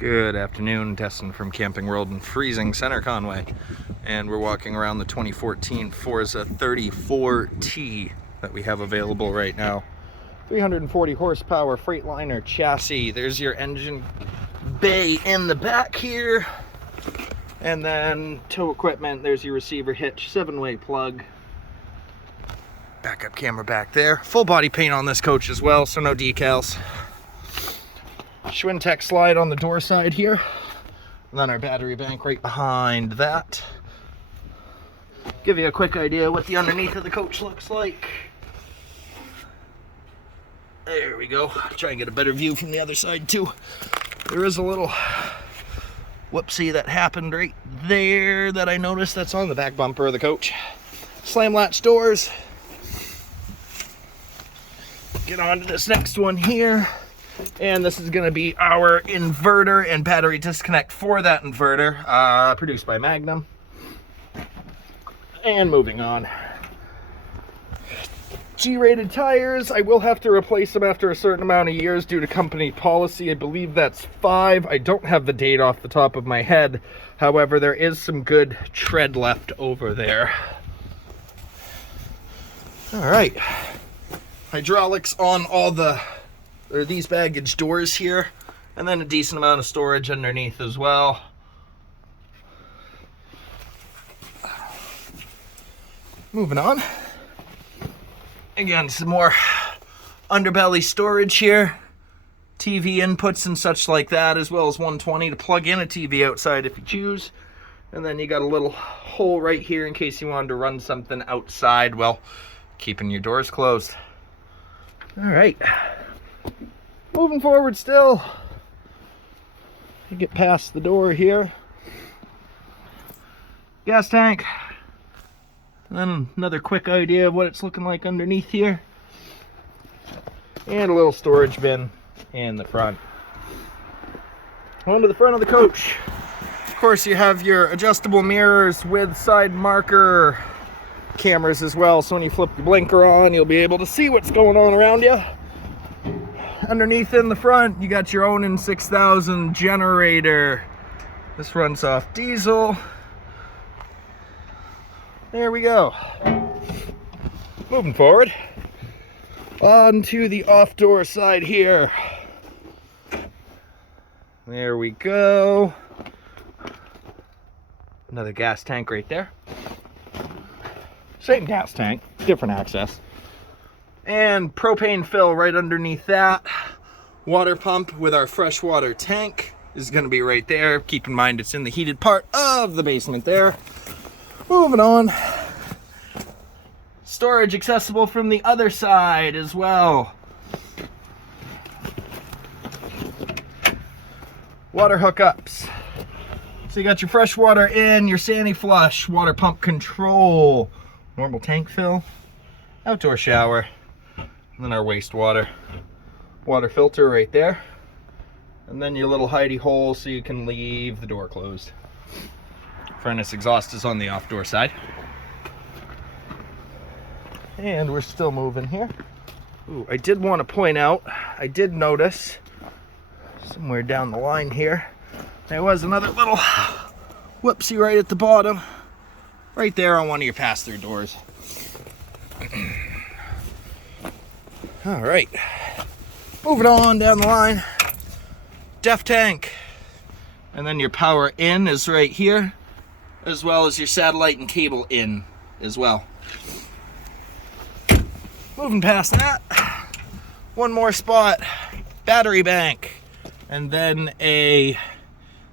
Good afternoon, Destin from Camping World in freezing Center Conway, and we're walking around the 2014 Forza 34T that we have available right now. 340 horsepower Freightliner chassis. There's your engine bay in the back here, and then tow equipment. There's your receiver hitch, 7-way plug, backup camera back there. Full body paint on this coach as well, so no decals. Schwintek slide on the door side here, and then our battery bank right behind that. Give you a quick idea what the underneath of the coach looks like. There we go. Try and get a better view from the other side too. There is a little whoopsie that happened right there that I noticed. That's on the back bumper of the coach. Slam latch doors. Get on to this next one here. And this is going to be our inverter and battery disconnect for that inverter, produced by Magnum. And moving on. G-rated tires. I will have to replace them after a certain amount of years due to company policy. I believe that's 5. I don't have the date off the top of my head. However, there is some good tread left over there. All right. Hydraulics on all these baggage doors here, and then a decent amount of storage underneath as well. Moving on. Again, some more underbelly storage here. TV inputs and such like that, as well as 120 to plug in a TV outside if you choose. And then you got a little hole right here in case you wanted to run something outside while keeping your doors closed. All right. Moving forward still. You get past the door here. Gas tank. And then another quick idea of what it's looking like underneath here. And a little storage bin in the front. On to the front of the coach. Of course, you have your adjustable mirrors with side marker cameras as well. So when you flip your blinker on, you'll be able to see what's going on around you. Underneath in the front, you got your Onan 6000 generator. This runs off diesel. There we go. Moving forward. On to the off-door side here. There we go. Another gas tank right there. Same gas tank, different access. And propane fill right underneath that. Water pump with our freshwater tank is going to be right there. Keep in mind it's in the heated part of the basement there. Moving on. Storage accessible from the other side as well. Water hookups. So you got your freshwater in, your Sani flush, water pump control, normal tank fill, outdoor shower. And then our wastewater water filter right there, and then your little hidey hole so you can leave the door closed. Furnace exhaust is on the off door side, and we're still moving here. Ooh, I did want to point out, I did notice somewhere down the line here there was another little whoopsie right at the bottom, right there on one of your pass-through doors. All right, moving on down the line. Def tank, and then your power in is right here, as well as your satellite and cable in as well. Moving past that, one more spot, battery bank, and then a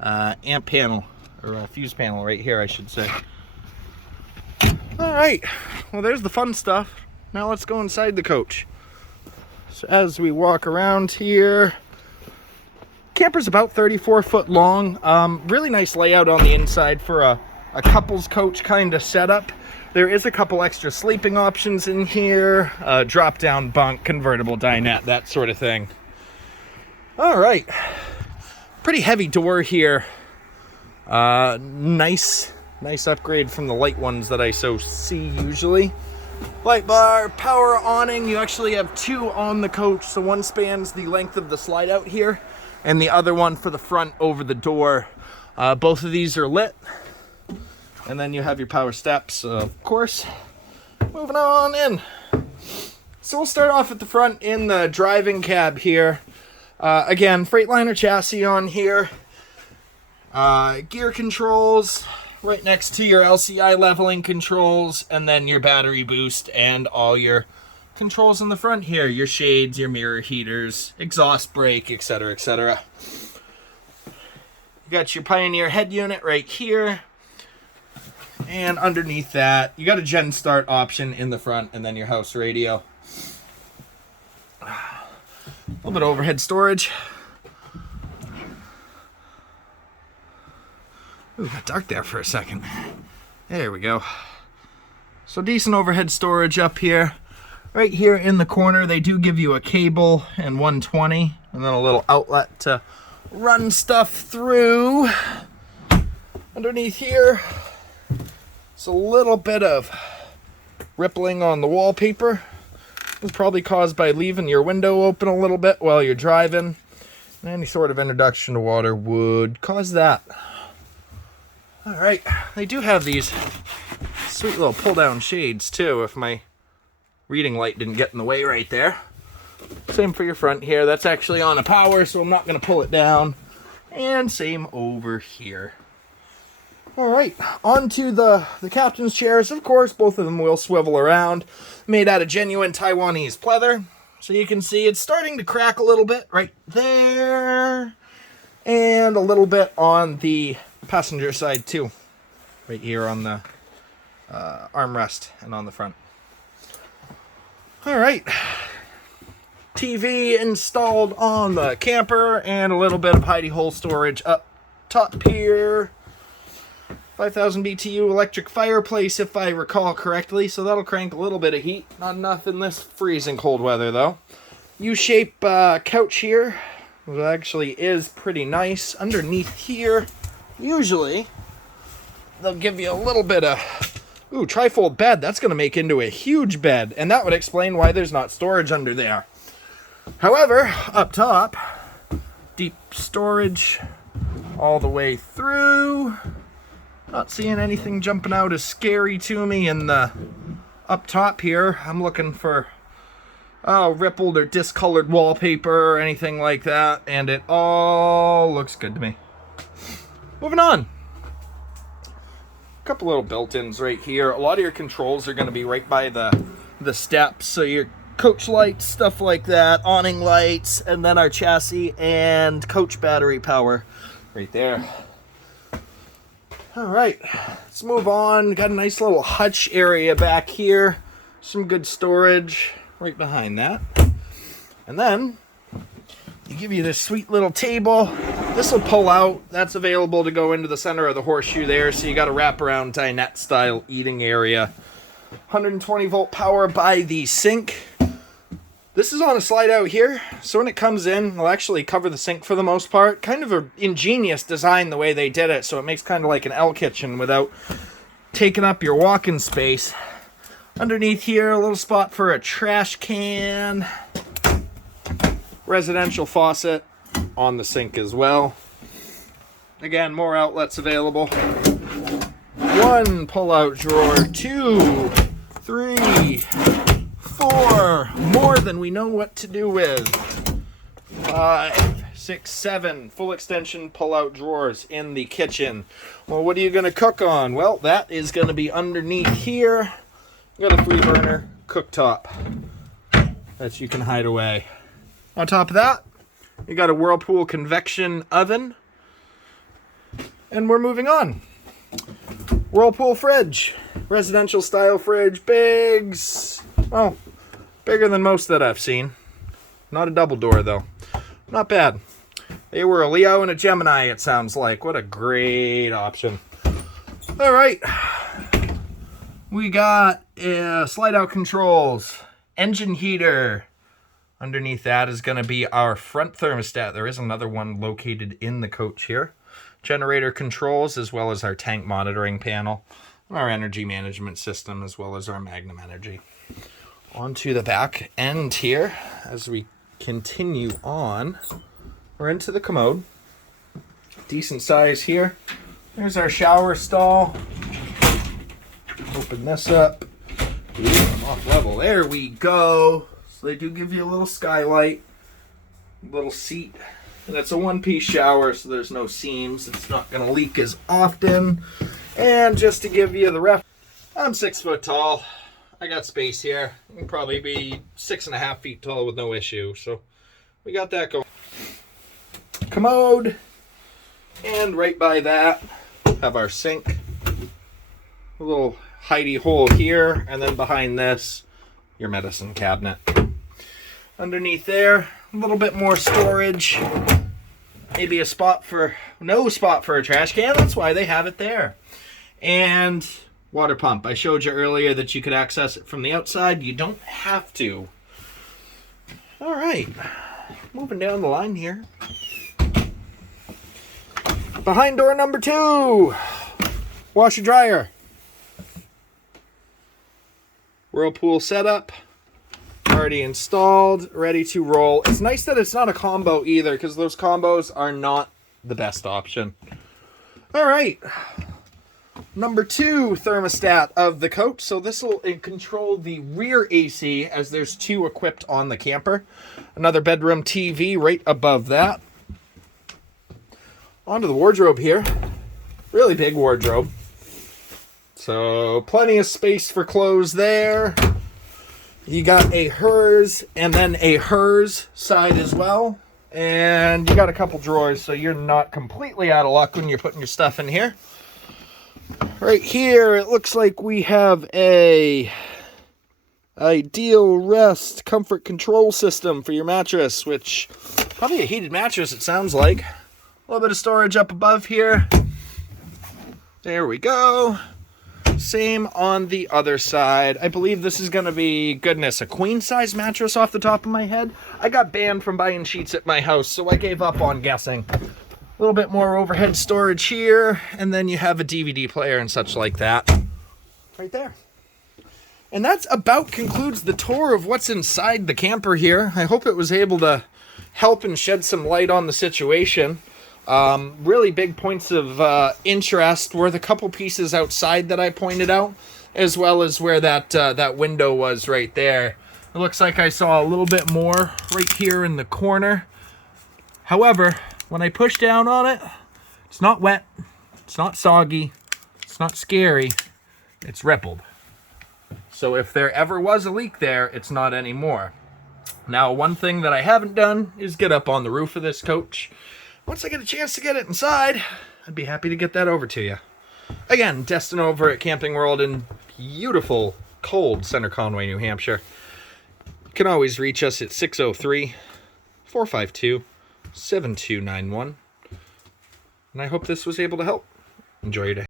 amp panel, or a fuse panel right here, I should say. All right, well, there's the fun stuff. Now let's go inside the coach. So as we walk around here, camper's about 34 foot long. Really nice layout on the inside for a couple's coach kind of setup. There is a couple extra sleeping options in here, drop down bunk, convertible dinette, that sort of thing. All right, pretty heavy door here. Nice upgrade from the light ones that I see usually. Light bar, power awning. You actually have 2 on the coach, so one spans the length of the slide out here, and the other one for the front over the door. Both of these are lit. And then you have your power steps, of course. Moving on in. So we'll start off at the front in the driving cab here. Again, Freightliner chassis on here. Gear controls right next to your LCI leveling controls, and then your battery boost and all your controls in the front here. Your shades, your mirror heaters, exhaust brake, etc., etc. You got your Pioneer head unit right here. And underneath that, you got a gen start option in the front, and then your house radio. A little bit of overhead storage. Ooh, got dark there for a second. There we go. So decent overhead storage up here. Right here in the corner, they do give you a cable and 120, and then a little outlet to run stuff through. Underneath here, it's a little bit of rippling on the wallpaper. It's probably caused by leaving your window open a little bit while you're driving. Any sort of introduction to water would cause that. All right, they do have these sweet little pull-down shades too, if my reading light didn't get in the way right there. Same for your front here. That's actually on a power, so I'm not going to pull it down. And same over here. All right, onto the captain's chairs. Of course, both of them will swivel around. Made out of genuine Taiwanese pleather. So you can see it's starting to crack a little bit right there. And a little bit on the passenger side too. Right here on the armrest and on the front. All right. TV installed on the camper and a little bit of hidey hole storage up top here. 5,000 BTU electric fireplace, if I recall correctly, so that'll crank a little bit of heat. Not enough in this freezing cold weather, though. U-shape couch here, which actually is pretty nice. Underneath here, usually, they'll give you a little bit of... Ooh, trifold bed. That's going to make into a huge bed, and that would explain why there's not storage under there. However, up top, deep storage all the way through... Not seeing anything jumping out as scary to me in the up top here. I'm looking for rippled or discolored wallpaper or anything like that, and it all looks good to me. Moving on. A couple little built-ins right here. A lot of your controls are going to be right by the steps, so your coach lights, stuff like that, awning lights, and then our chassis and coach battery power right there. All right, let's move on. Got a nice little hutch area back here. Some good storage right behind that. And then they give you this sweet little table. This will pull out. That's available to go into the center of the horseshoe there. So you got a wraparound dinette style eating area. 120 volt power by the sink. This is on a slide out here, so when it comes in, it'll actually cover the sink for the most part. Kind of an ingenious design the way they did it, so it makes kind of like an L kitchen without taking up your walk-in space. Underneath here, a little spot for a trash can. Residential faucet on the sink as well. Again, more outlets available. One pull-out drawer, 2, 3, 4, more than we know what to do with. 5, 6, 7 full extension pull-out drawers in the kitchen. Well, what are you going to cook on? Well, that is going to be underneath here. You got a 3-burner cooktop that you can hide away. On top of that, you got a Whirlpool convection oven. And we're moving on. Whirlpool fridge. Residential style fridge. Bigs. Well, bigger than most that I've seen. Not a double door, though. Not bad. They were a Leo and a Gemini, it sounds like. What a great option. All right. We got slide-out controls. Engine heater. Underneath that is going to be our front thermostat. There is another one located in the coach here. Generator controls, as well as our tank monitoring panel. Our energy management system, as well as our Magnum Energy. Onto the back end here, as we continue on we're into the commode. Decent size here. There's our shower stall. Open this up. Ooh, I'm off level. There we go. So they do give you a little skylight, little seat. And it's a one-piece shower, so there's no seams. It's not going to leak as often. And just to give you the ref, I'm 6 foot tall. I got space here. I can probably be 6.5 feet tall with no issue. So we got that going. Commode. And right by that, have our sink. A little hidey hole here. And then behind this, your medicine cabinet. Underneath there, a little bit more storage. Maybe a spot for, no spot for a trash can. That's why they have it there. And water pump. I showed you earlier that you could access it from the outside. You don't have to. All right. Moving down the line here. Behind door number 2. Washer dryer. Whirlpool setup. Already installed. Ready to roll. It's nice that it's not a combo either, because those combos are not the best option. All right. Number 2 thermostat of the coach. So this will control the rear AC, as there's 2 equipped on the camper. Another bedroom TV right above that. Onto the wardrobe here. Really big wardrobe. So plenty of space for clothes there. You got a hers and then a hers side as well. And you got a couple drawers, so you're not completely out of luck when you're putting your stuff in here. Right here, it looks like we have a ideal rest comfort control system for your mattress, which probably a heated mattress, it sounds like. A little bit of storage up above here. There we go. Same on the other side. I believe this is going to be, goodness, a queen size mattress off the top of my head. I got banned from buying sheets at my house, so I gave up on guessing. A little bit more overhead storage here, and then you have a DVD player and such like that. Right there. And that's about concludes the tour of what's inside the camper here. I hope it was able to help and shed some light on the situation. Really big points of interest were the couple pieces outside that I pointed out, as well as where that window was right there. It looks like I saw a little bit more right here in the corner. However, when I push down on it, it's not wet, it's not soggy, it's not scary, it's rippled. So if there ever was a leak there, it's not anymore. Now, one thing that I haven't done is get up on the roof of this coach. Once I get a chance to get it inside, I'd be happy to get that over to you. Again, Destin over at Camping World in beautiful, cold Center Conway, New Hampshire. You can always reach us at 603-452-7291. And I hope this was able to help. Enjoy your day.